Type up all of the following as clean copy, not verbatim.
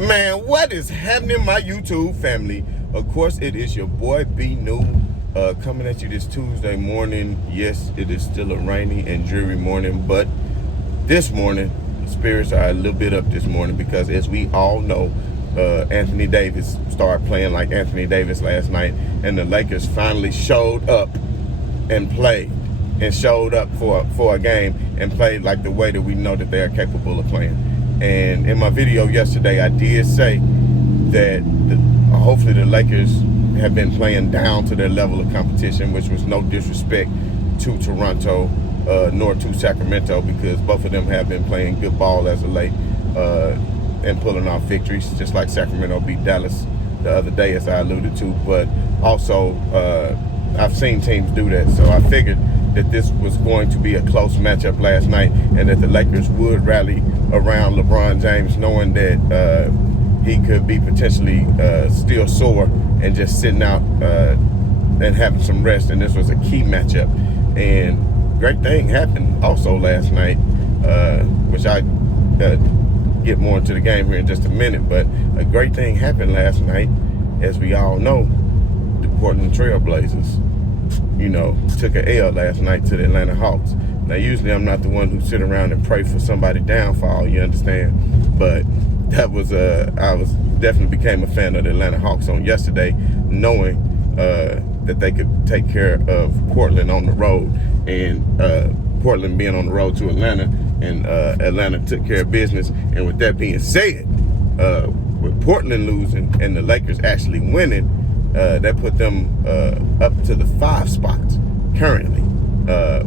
Man, what is happening, my YouTube family? Of course, it is your boy B New coming at you this Tuesday morning. Yes, it is still a rainy and dreary morning, but this morning, the spirits are a little bit up this morning because, as we all know, Anthony Davis started playing like Anthony Davis last night, and the Lakers finally showed up and played and showed up for a game and played like the way that we know that they are capable of playing. And in my video yesterday, I did say that hopefully the Lakers have been playing down to their level of competition, which was no disrespect to Toronto nor to Sacramento, because both of them have been playing good ball as of late and pulling off victories, just like Sacramento beat Dallas the other day, as I alluded to. But also, I've seen teams do that, so I figured that this was going to be a close matchup last night, and that the Lakers would rally around LeBron James, knowing that he could be potentially still sore and just sitting out and having some rest, and this was a key matchup. And great thing happened also last night, which I get more into the game here in just a minute, but a great thing happened last night. As we all know, the Portland Trail Blazers, took an L last night to the Atlanta Hawks. Now, usually I'm not the one who sit around and pray for somebody's downfall, you understand? But that was, I definitely became a fan of the Atlanta Hawks on yesterday, knowing that they could take care of Portland on the road, and Portland being on the road to Atlanta, and Atlanta took care of business. And with that being said, with Portland losing and the Lakers actually winning, that put them up to the 5 spots currently,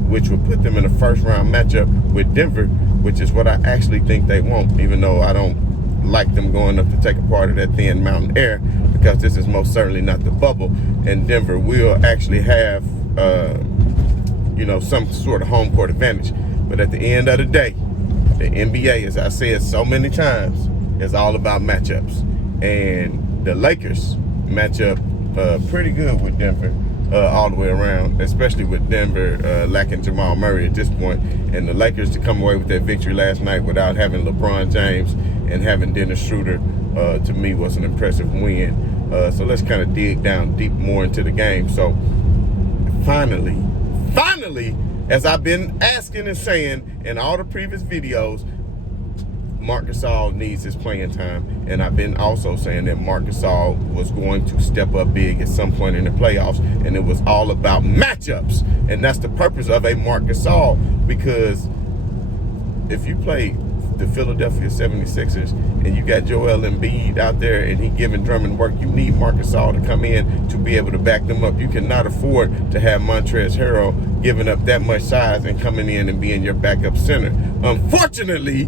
which would put them in a first-round matchup with Denver, which is what I actually think they want, even though I don't like them going up to take a part of that thin mountain air, because this is most certainly not the bubble, and Denver will actually have, some sort of home court advantage. But at the end of the day, the NBA, as I said so many times, is all about matchups, and the Lakers match up pretty good with Denver all the way around, especially with Denver lacking Jamal Murray at this point. And the Lakers to come away with that victory last night without having LeBron James and having Dennis Schroeder, to me, was an impressive win. So let's kind of dig down deep more into the game. So finally, as I've been asking and saying in all the previous videos, Marc Gasol needs his playing time, and I've been also saying that Marc Gasol was going to step up big at some point in the playoffs, and it was all about matchups, and that's the purpose of a Marc Gasol, because if you play the Philadelphia 76ers and you got Joel Embiid out there and he giving Drummond work, you need Marc Gasol to come in to be able to back them up. You cannot afford to have Montrezl Harrell giving up that much size and coming in and being your backup center. Unfortunately,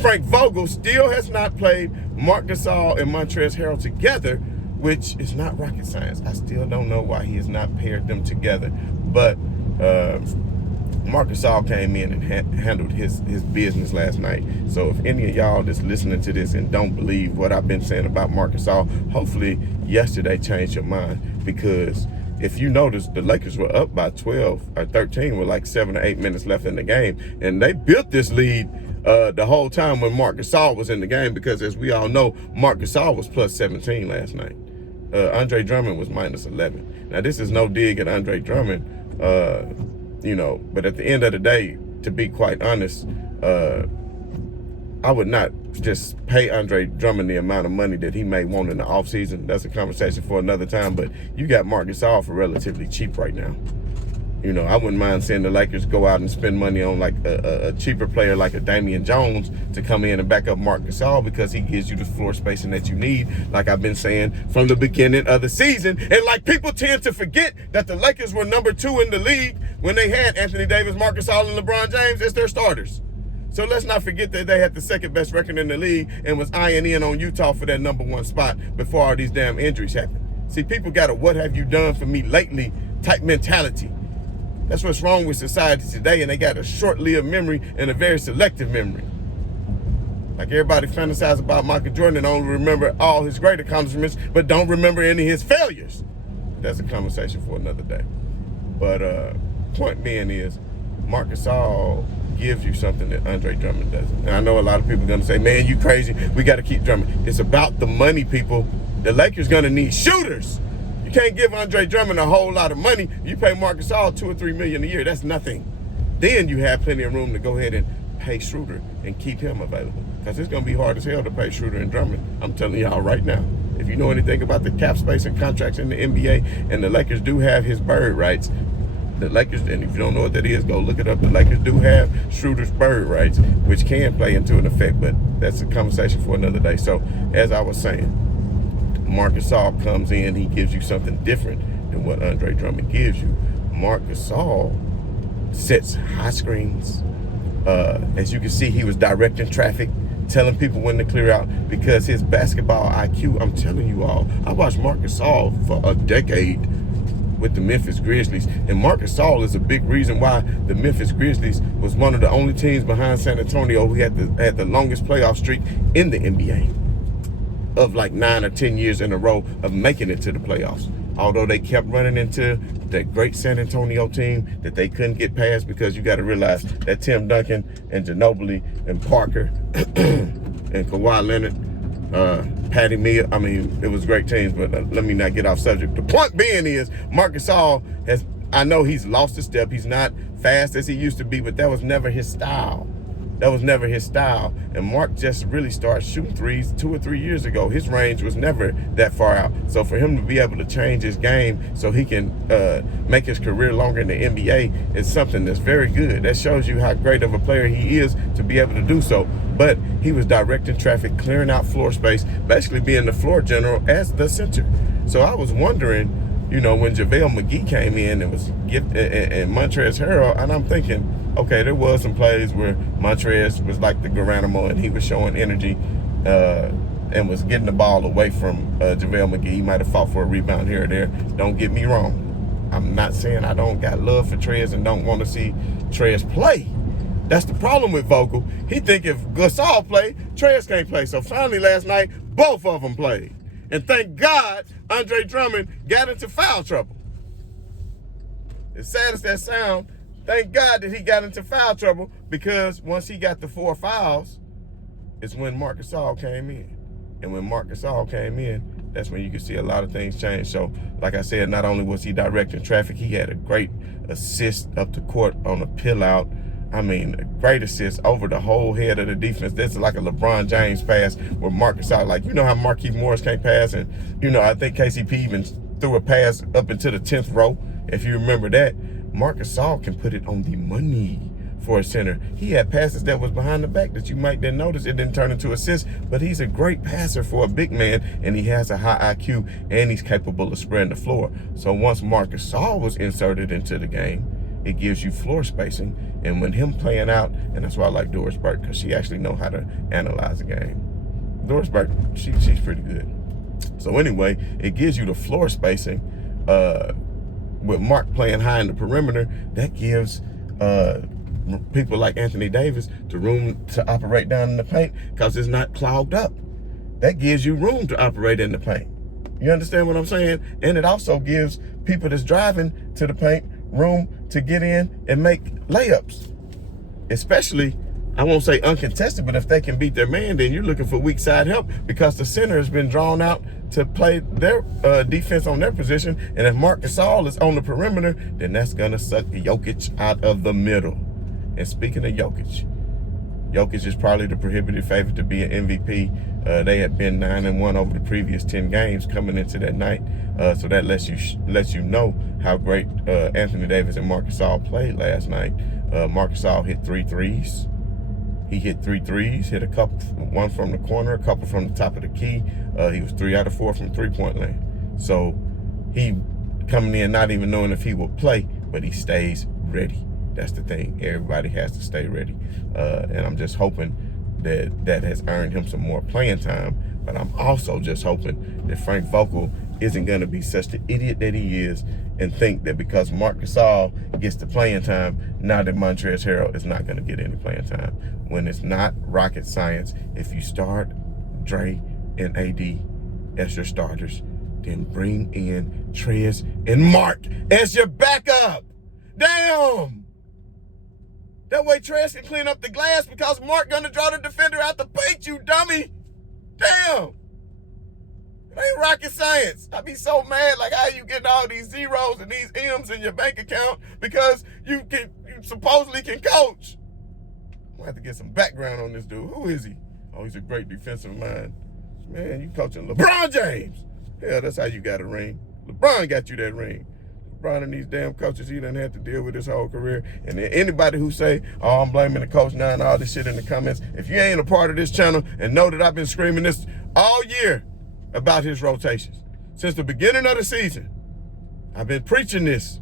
Frank Vogel still has not played Marc Gasol and Montrezl Harrell together, which is not rocket science. I still don't know why he has not paired them together. But Marc Gasol came in and handled his business last night. So if any of y'all that's listening to this and don't believe what I've been saying about Marc Gasol, hopefully yesterday changed your mind, because if you notice, the Lakers were up by 12 or 13 with like 7 or 8 minutes left in the game, and they built this lead the whole time when Marc Gasol was in the game, because as we all know, Marc Gasol was plus 17 last night. Andre Drummond was minus 11. Now, this is no dig at Andre Drummond, but at the end of the day, to be quite honest, I would not just pay Andre Drummond the amount of money that he may want in the offseason. That's a conversation for another time, but you got Marc Gasol for relatively cheap right now. I wouldn't mind seeing the Lakers go out and spend money on like a cheaper player like a Damian Jones to come in and back up Marc Gasol, because he gives you the floor spacing that you need, like I've been saying from the beginning of the season. And like people tend to forget that the Lakers were number 2 in the league when they had Anthony Davis, Marc Gasol, and LeBron James as their starters. So let's not forget that they had the second best record in the league and was eyeing in on Utah for that number 1 spot before all these damn injuries happened. See, people got a "what have you done for me lately" type mentality. That's what's wrong with society today, and they got a short-lived memory and a very selective memory. Like everybody fantasizes about Michael Jordan and only remember all his great accomplishments, but don't remember any of his failures. That's a conversation for another day. But point being is, Marc Gasol gives you something that Andre Drummond doesn't. And I know a lot of people are going to say, man, you crazy. We got to keep Drummond. It's about the money, people. The Lakers going to need shooters. You can't give Andre Drummond a whole lot of money. You pay Marc Gasol $2 or $3 million a year. That's nothing. Then you have plenty of room to go ahead and pay Schroeder and keep him available. Because it's going to be hard as hell to pay Schroeder and Drummond. I'm telling y'all right now. If you know anything about the cap space and contracts in the NBA, and the Lakers do have his bird rights, the Lakers, and if you don't know what that is, go look it up. The Lakers do have Schroeder's bird rights, which can play into an effect, but that's a conversation for another day. So, as I was saying, Marc Gasol comes in, he gives you something different than what Andre Drummond gives you. Marc Gasol sets high screens. As you can see, he was directing traffic, telling people when to clear out, because his basketball IQ, I'm telling you all, I watched Marc Gasol for a decade with the Memphis Grizzlies, and Marc Gasol is a big reason why the Memphis Grizzlies was one of the only teams behind San Antonio who had the longest playoff streak in the NBA of like 9 or 10 years in a row of making it to the playoffs. Although they kept running into that great San Antonio team that they couldn't get past, because you got to realize that Tim Duncan and Ginobili and Parker and Kawhi Leonard, Patty Mills, I mean, it was great teams, but let me not get off subject. The point being is, Marc Gasol I know he's lost a step. He's not fast as he used to be, but that was never his style. That was never his style. And Marc just really started shooting threes 2 or 3 years ago. His range was never that far out. So for him to be able to change his game so he can make his career longer in the NBA is something that's very good. That shows you how great of a player he is to be able to do so. But he was directing traffic, clearing out floor space, basically being the floor general as the center. So I was wondering, you know, when JaVale McGee came in and was and Montrezl Harrell, and I'm thinking, okay, there was some plays where Montrezl was like the Geronimo and he was showing energy and was getting the ball away from JaVale McGee. He might have fought for a rebound here or there. Don't get me wrong. I'm not saying I don't got love for Trez and don't want to see Trez play. That's the problem with Vogel. He think if Gasol play, Trez can't play. So finally last night, both of them played. And thank God Andre Drummond got into foul trouble. As sad as that sounds, thank God that he got into foul trouble, because once he got the 4 fouls, it's when Marc Gasol came in. And when Marc Gasol came in, that's when you could see a lot of things change. So, like I said, not only was he directing traffic, he had a great assist up the court on a pill out. I mean, a great assist over the whole head of the defense. This is like a LeBron James pass where Marc Gasol, like, you know how Marquise Morris can't pass, and, you know, I think KCP even threw a pass up into the 10th row, if you remember that. Marc Gasol can put it on the money for a center. He had passes that was behind the back that you might didn't notice. It didn't turn into assists, but he's a great passer for a big man, and he has a high IQ, and he's capable of spreading the floor. So once Marc Gasol was inserted into the game, it gives you floor spacing. And when him playing out, and that's why I like Doris Burke, because she actually know how to analyze the game. Doris Burke, she's pretty good. So anyway, it gives you the floor spacing. With Marc playing high in the perimeter, that gives people like Anthony Davis the room to operate down in the paint, because it's not clogged up. That gives you room to operate in the paint. You understand what I'm saying? And it also gives people that's driving to the paint room to get in and make layups. Especially, I won't say uncontested, but if they can beat their man, then you're looking for weak side help, because the center has been drawn out to play their defense on their position. And if Marc Gasol is on the perimeter, then that's going to suck Jokic out of the middle. And speaking of Jokic is probably the prohibited favorite to be an MVP. They had been 9-1 over the previous 10 games coming into that night. So that lets you know how great Anthony Davis and Marc Gasol played last night. Marc Gasol hit 3 threes. He hit 3 threes, hit a couple, one from the corner, a couple from the top of the key. He was 3 out of 4 from three-point land. So he coming in not even knowing if he will play, but he stays ready. That's the thing. Everybody has to stay ready. And I'm just hoping that has earned him some more playing time. But I'm also just hoping that Frank Vogel isn't going to be such the idiot that he is and think that because Marc Gasol gets the playing time, now that Montrezl Harrell is not going to get any playing time. When it's not rocket science, if you start Dre and AD as your starters, then bring in Trez and Marc as your backup. Damn! That way Trash can clean up the glass because Marc gonna draw the defender out the paint, you dummy. Damn. It ain't rocket science. I be so mad, like how you getting all these zeros and these M's in your bank account because you supposedly can coach. I'm gonna have to get some background on this dude. Who is he? Oh, he's a great defensive mind. Man, you coaching LeBron James. Hell, that's how you got a ring. LeBron got you that ring. LeBron and these damn coaches, he done had to deal with his whole career. And then anybody who say, oh, I'm blaming the coach now and all this shit in the comments, if you ain't a part of this channel and know that I've been screaming this all year about his rotations. Since the beginning of the season, I've been preaching this.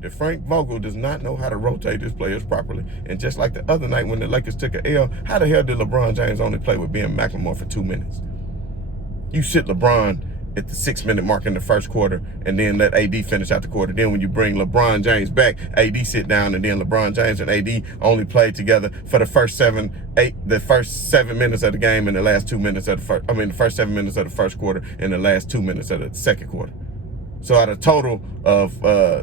That Frank Vogel does not know how to rotate his players properly. And just like the other night when the Lakers took an L, how the hell did LeBron James only play with Ben McLemore for 2 minutes? You sit LeBron at the 6-minute mark in the first quarter and then let AD finish out the quarter. Then when you bring LeBron James back, AD sit down, and then LeBron James and AD only played together for the first 7 minutes of the game and the last 2 minutes of the first 7 minutes of the first quarter and the last 2 minutes of the second quarter. So out of a total of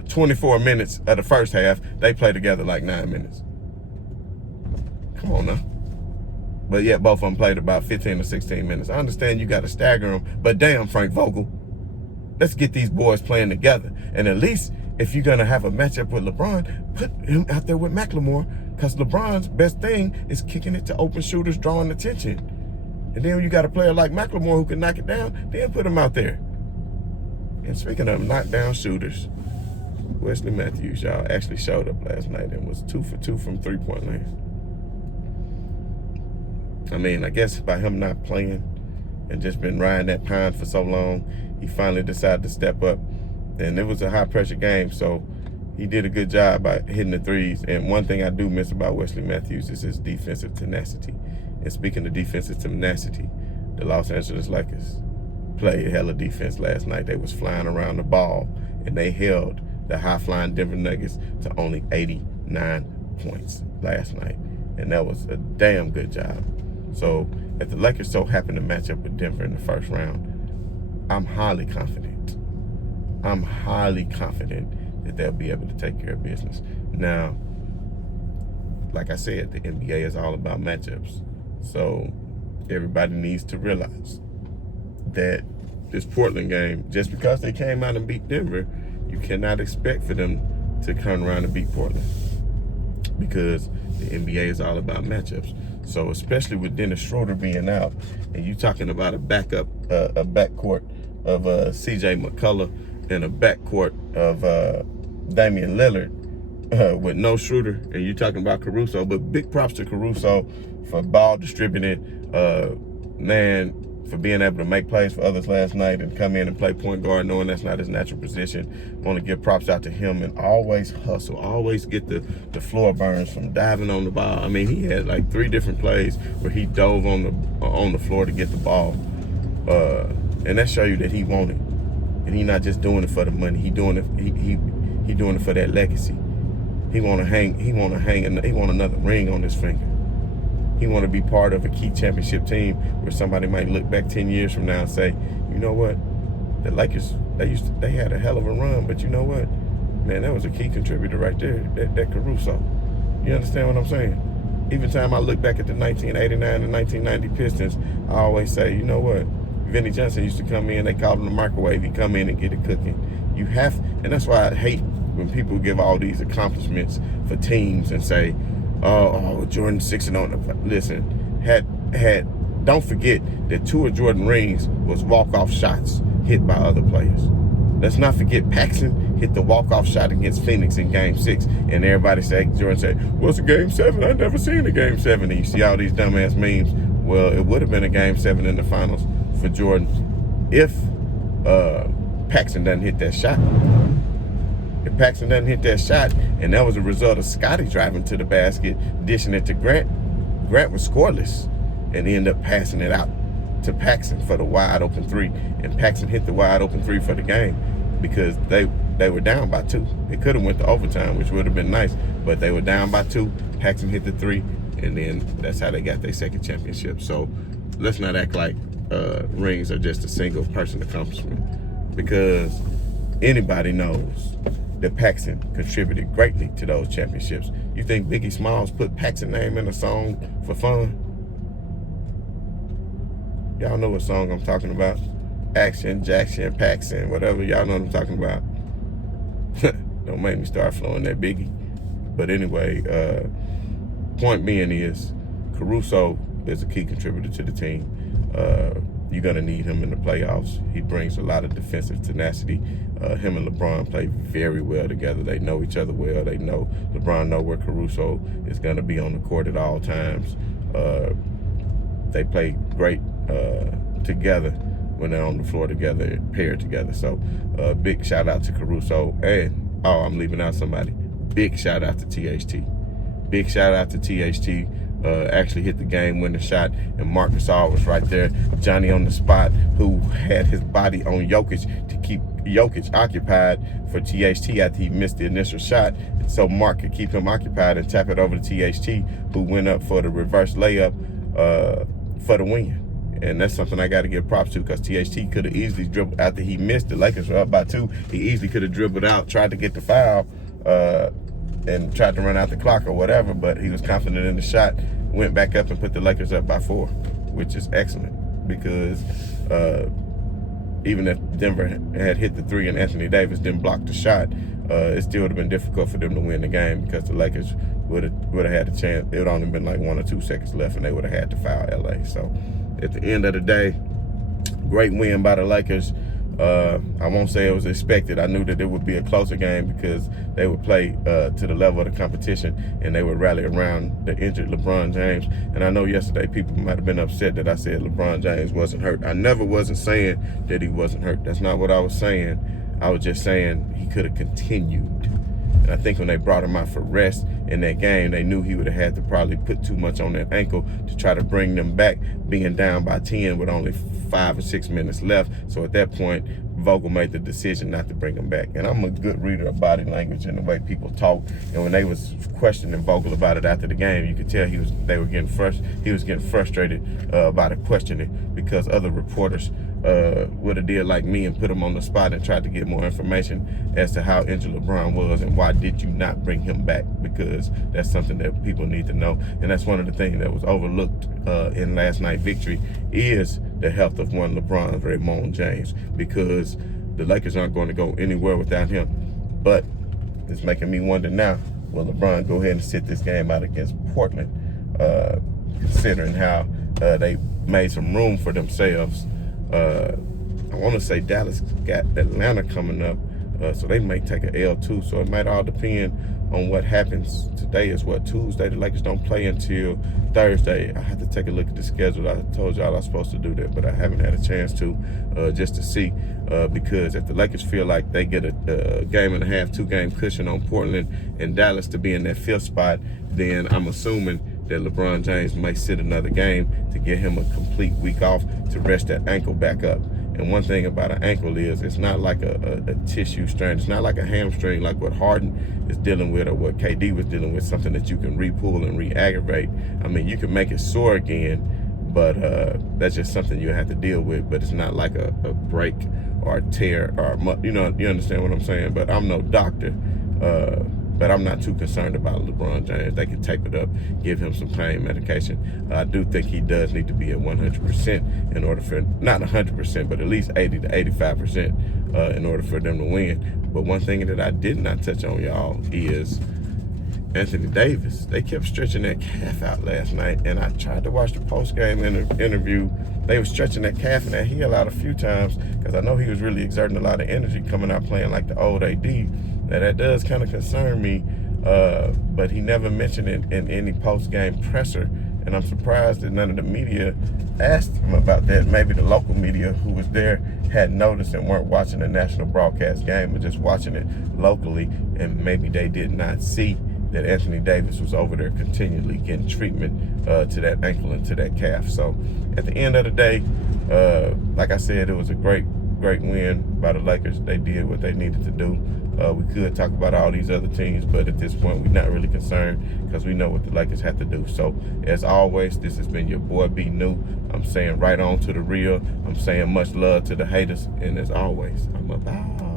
24 minutes of the first half, they play together like 9 minutes. Come on now. But yet both of them played about 15 or 16 minutes. I understand you got to stagger them, but damn, Frank Vogel, let's get these boys playing together. And at least if you're going to have a matchup with LeBron, put him out there with McLemore, because LeBron's best thing is kicking it to open shooters, drawing attention. And then when you got a player like McLemore who can knock it down, then put him out there. And speaking of knockdown shooters, Wesley Matthews, y'all, actually showed up last night and was 2 for 2 from three-point land. I mean, I guess by him not playing and just been riding that pine for so long, he finally decided to step up. And it was a high-pressure game, so he did a good job by hitting the threes. And one thing I do miss about Wesley Matthews is his defensive tenacity. And speaking of defensive tenacity, the Los Angeles Lakers played hella defense last night. They was flying around the ball, and they held the high-flying Denver Nuggets to only 89 points last night. And that was a damn good job. So if the Lakers so happen to match up with Denver in the first round, I'm highly confident. I'm highly confident that they'll be able to take care of business. Now, like I said, the NBA is all about matchups. So everybody needs to realize that this Portland game, just because they came out and beat Denver, you cannot expect for them to come around and beat Portland, because the NBA is all about matchups. So especially with Dennis Schroeder being out, and you talking about a backcourt of CJ McCullough and a backcourt of Damian Lillard with no Schroeder, and you talking about Caruso. But big props to Caruso for ball distributing, for being able to make plays for others last night and come in and play point guard knowing that's not his natural position. I want to give props out to him, and always hustle, always get the floor burns from diving on the ball. I mean, he had like 3 different plays where he dove on the floor to get the ball, and that show you that he want it, and he not just doing it for the money. He doing it. He doing it for that legacy. He want another ring on his finger. He want to be part of a key championship team where somebody might look back 10 years from now and say, you know what, the Lakers, they had a hell of a run, but you know what, man, that was a key contributor right there, that Caruso. You understand what I'm saying? Even time I look back at the 1989 and 1990 Pistons, I always say, you know what, Vinnie Johnson used to come in, they called him the microwave, he'd come in and get it cooking. And that's why I hate when people give all these accomplishments for teams and say, oh, Jordan 6-0. Listen, don't forget that 2 of Jordan rings was walk-off shots hit by other players. Let's not forget Paxson hit the walk-off shot against Phoenix in Game 6, and everybody Jordan said, well, it's a Game 7. I've never seen a Game 7. And you see all these dumbass memes. Well, it would have been a Game 7 in the finals for Jordan if Paxson doesn't hit that shot. If Paxson doesn't hit that shot, and that was a result of Scottie driving to the basket, dishing it to Grant, Grant was scoreless, and he ended up passing it out to Paxson for the wide open 3. And Paxson hit the wide open 3 for the game because they were down by 2. It could have went to overtime, which would have been nice, but they were down by 2. Paxson hit the 3, and then that's how they got their second championship. So let's not act like rings are just a single person accomplishment, because anybody knows that Paxson contributed greatly to those championships. You think Biggie Smalls put Pax's name in a song for fun? Y'all know what song I'm talking about. Action, Jackson, Paxson, whatever. Y'all know what I'm talking about. Don't make me start flowing that Biggie. But anyway, point being is Caruso is a key contributor to the team. You're going to need him in the playoffs. He brings a lot of defensive tenacity. Him and LeBron play very well together. They know each other well. They know LeBron know where Caruso is going to be on the court at all times. They play great together when they're on the floor together, paired together. So big shout out to Caruso. And, oh, I'm leaving out somebody. Big shout out to THT. Big shout out to THT. Actually hit the game-winning shot, and Marc Gasol was right there. Johnny on the spot, who had his body on Jokic to keep Jokic occupied for THT after he missed the initial shot, so Marc could keep him occupied and tap it over to THT, who went up for the reverse layup for the win. And that's something I got to give props to, because THT could have easily dribbled after he missed. The Lakers were up by 2. He easily could have dribbled out, tried to get the foul, and tried to run out the clock or whatever, but he was confident in the shot, went back up and put the Lakers up by 4, which is excellent, because even if Denver had hit the 3 and Anthony Davis didn't block the shot, it still would have been difficult for them to win the game, because the Lakers would have had a chance. It would only been like 1 or 2 seconds left, and they would have had to foul LA. So at the end of the day, great win by the Lakers. I won't say it was expected. I knew that it would be a closer game, because they would play to the level of the competition, and they would rally around the injured LeBron James. And I know yesterday people might have been upset that I said LeBron James wasn't hurt. I never wasn't saying that he wasn't hurt. That's not what I was saying. I was just saying he could have continued. And I think when they brought him out for rest in that game, they knew he would have had to probably put too much on that ankle to try to bring them back, being down by 10 with only 5 or 6 minutes left. So at that point, Vogel made the decision not to bring him back. And I'm a good reader of body language and the way people talk. And when they was questioning Vogel about it after the game, you could tell he was getting frustrated by the questioning, because other reporters would have did like me and put him on the spot and tried to get more information as to how injured LeBron was and why did you not bring him back, because that's something that people need to know. And that's one of the things that was overlooked in last night's victory, is the health of one LeBron Raymond James, because the Lakers aren't going to go anywhere without him. But it's making me wonder now, will LeBron go ahead and sit this game out against Portland, considering how they made some room for themselves. I want to say Dallas got Atlanta coming up, so they may take an L too. So it might all depend on what happens. Today is what, Tuesday? The Lakers don't play until Thursday. I have to take a look at the schedule. I told y'all I was supposed to do that, but I haven't had a chance to, just to see, because if the Lakers feel like they get a game and a half, 2-game cushion on Portland and Dallas to be in that 5th spot, then I'm assuming that LeBron James may sit another game to get him a complete week off to rest that ankle back up. And one thing about an ankle is it's not like a tissue strain. It's not like a hamstring like what Harden is dealing with or what KD was dealing with, something that you can re-pull and re-aggravate. I mean, you can make it sore again, but that's just something you have to deal with. But it's not like a break or a tear or, you understand what I'm saying? But I'm no doctor. But I'm not too concerned about LeBron James. They can tape it up, give him some pain medication. I do think he does need to be at 100% in order for, not 100%, but at least 80 to 85% in order for them to win. But one thing that I did not touch on, y'all, is Anthony Davis. They kept stretching that calf out last night, and I tried to watch the post-game interview. They were stretching that calf and that heel out a few times, because I know he was really exerting a lot of energy coming out playing like the old AD. Now, that does kind of concern me, but he never mentioned it in any post-game presser, and I'm surprised that none of the media asked him about that. Maybe the local media who was there had noticed and weren't watching the national broadcast game, but just watching it locally, and maybe they did not see that Anthony Davis was over there continually getting treatment to that ankle and to that calf. So at the end of the day, like I said, it was a great win by the Lakers. They did what they needed to do. We could talk about all these other teams, but at this point, we're not really concerned, because we know what the Lakers have to do. So, as always, this has been your boy B New. I'm saying right on to the real. I'm saying much love to the haters. And as always, I'm about.